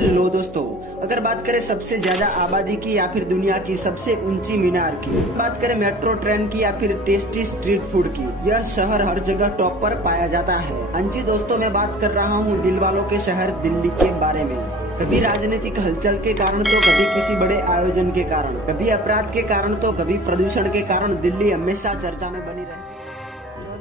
Hello दोस्तों, अगर बात करें सबसे ज्यादा आबादी की या फिर दुनिया की सबसे ऊंची मीनार की, बात करें मेट्रो ट्रेन की या फिर टेस्टी स्ट्रीट फूड की, यह शहर हर जगह टॉप पर पाया जाता है। हाँ जी दोस्तों, मैं बात कर रहा हूँ दिल वालों के शहर दिल्ली के बारे में। कभी राजनीतिक हलचल के कारण तो कभी किसी बड़े आयोजन के कारण, कभी अपराध के कारण तो कभी प्रदूषण के कारण दिल्ली हमेशा चर्चा में बनी रहती है।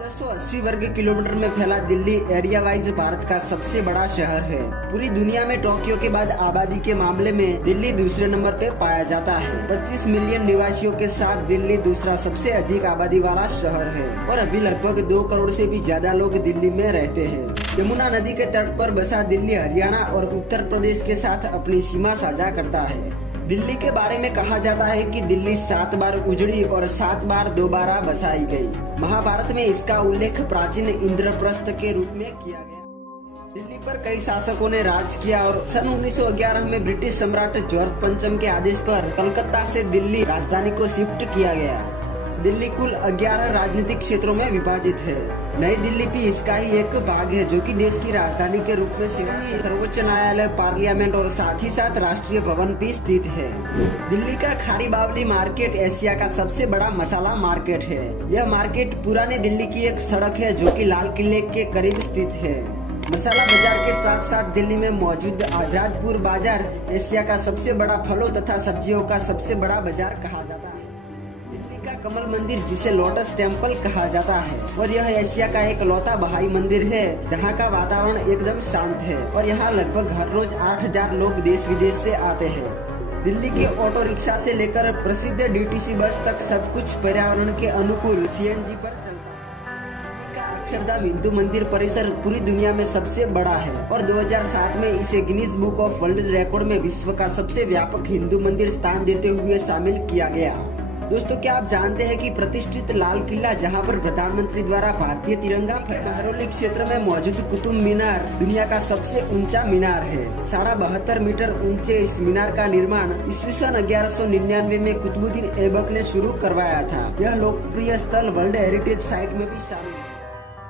1480 वर्ग किलोमीटर में फैला दिल्ली एरिया वाइज भारत का सबसे बड़ा शहर है। पूरी दुनिया में टोक्यो के बाद आबादी के मामले में दिल्ली दूसरे नंबर पे पाया जाता है। 25 मिलियन निवासियों के साथ दिल्ली दूसरा सबसे अधिक आबादी वाला शहर है और अभी लगभग 2 करोड़ से भी ज्यादा लोग दिल्ली में रहते हैं। यमुना नदी के तट पर बसा दिल्ली हरियाणा और उत्तर प्रदेश के साथ अपनी सीमा साझा करता है। दिल्ली के बारे में कहा जाता है कि दिल्ली 7 बार उजड़ी और 7 बार दोबारा बसाई गई। महाभारत में इसका उल्लेख प्राचीन इंद्रप्रस्थ के रूप में किया गया। दिल्ली पर कई शासकों ने राज किया और सन 1911 में ब्रिटिश सम्राट जॉर्ज पंचम के आदेश पर कलकत्ता से दिल्ली राजधानी को शिफ्ट किया गया। दिल्ली कुल 11 राजनीतिक क्षेत्रों में विभाजित है। नई दिल्ली भी इसका ही एक भाग है, जो कि देश की राजधानी के रूप में सर्वोच्च न्यायालय, पार्लियामेंट और साथ ही साथ राष्ट्रीय भवन भी स्थित है। दिल्ली का खारी बावली मार्केट एशिया का सबसे बड़ा मसाला मार्केट है। यह मार्केट पुराने दिल्ली की एक सड़क है जो कि लाल किले के करीब स्थित है। मसाला बाजार के साथ साथ दिल्ली में मौजूद आजादपुर बाजार एशिया का सबसे बड़ा फलों तथा सब्जियों का सबसे बड़ा बाजार कहा जाता है। का कमल मंदिर, जिसे लोटस टेम्पल कहा जाता है, और यह एशिया का एक लौता बहाई मंदिर है जहाँ का वातावरण एकदम शांत है और यहाँ लगभग हर रोज 8000 लोग देश विदेश से आते हैं। दिल्ली के ऑटो रिक्शा से लेकर प्रसिद्ध डीटीसी बस तक सब कुछ पर्यावरण के अनुकूल सीएनजी पर चलता है। अक्षरधाम हिंदू मंदिर परिसर पूरी दुनिया में सबसे बड़ा है और 2007 में इसे Guinness book of world record में विश्व का सबसे व्यापक हिंदू मंदिर स्थान देते हुए शामिल किया गया। दोस्तों, क्या आप जानते हैं कि प्रतिष्ठित लाल किला, जहां पर प्रधानमंत्री द्वारा भारतीय तिरंगा महरौली क्षेत्र में मौजूद कुतुब मीनार दुनिया का सबसे ऊंचा मीनार है। 72.5 मीटर ऊंचे इस मीनार का निर्माण ईस्वी सन 1199 में कुतुबुद्दीन ऐबक ने शुरू करवाया था। यह लोकप्रिय स्थल वर्ल्ड हेरिटेज साइट में भी शामिल है।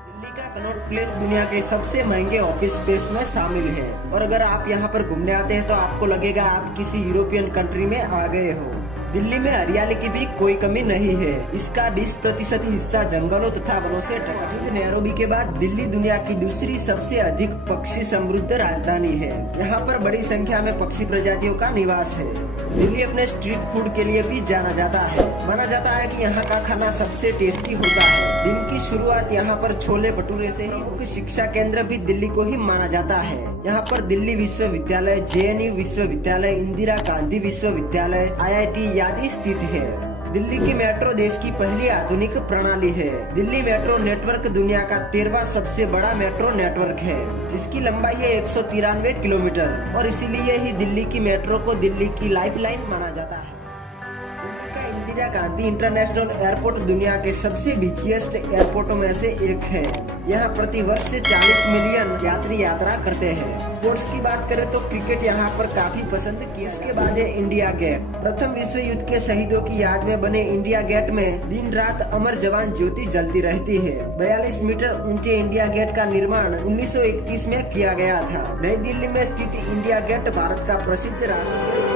दिल्ली का कनॉट प्लेस दुनिया के सबसे महंगे ऑफिस स्पेस में शामिल है और अगर आप यहाँ पर घूमने आते हैं तो आपको लगेगा आप किसी यूरोपियन कंट्री में आ गए हो। दिल्ली में हरियाली की भी कोई कमी नहीं है। इसका 20% हिस्सा जंगलों तथा वनों से ढका है। नैरोबी के बाद दिल्ली दुनिया की दूसरी सबसे अधिक पक्षी समृद्ध राजधानी है। यहाँ पर बड़ी संख्या में पक्षी प्रजातियों का निवास है। दिल्ली अपने स्ट्रीट फूड के लिए भी जाना जाता है। माना जाता है कि यहाँ का खाना सबसे टेस्टी होता है। दिन की शुरुआत यहाँ पर छोले भटूरे से ही। मुख्य शिक्षा केंद्र भी दिल्ली को ही माना जाता है। यहाँ पर दिल्ली विश्वविद्यालय, जेएनयू विश्वविद्यालय, इंदिरा गांधी विश्वविद्यालय, IIT आदि स्थित है। दिल्ली की मेट्रो देश की पहली आधुनिक प्रणाली है। दिल्ली मेट्रो नेटवर्क दुनिया का 13वां सबसे बड़ा मेट्रो नेटवर्क है, जिसकी लंबाई है 193 किलोमीटर और इसीलिए ही दिल्ली की मेट्रो को दिल्ली की लाइफलाइन माना जाता है। दिल्ली का इंदिरा गांधी इंटरनेशनल एयरपोर्ट दुनिया के सबसे बिजिएस्ट एयरपोर्टों में से एक है। यहाँ प्रति वर्ष 40 मिलियन यात्री यात्रा करते हैं। स्पोर्ट्स की बात करें तो क्रिकेट यहाँ पर काफी पसंद किया। इसके बाद है इंडिया गेट। प्रथम विश्व युद्ध के शहीदों की याद में बने इंडिया गेट में दिन रात अमर जवान ज्योति जलती रहती है। 42 मीटर ऊंचे इंडिया गेट का निर्माण 1931 में किया गया था। नई दिल्ली में स्थित इंडिया गेट भारत का प्रसिद्ध राष्ट्रीय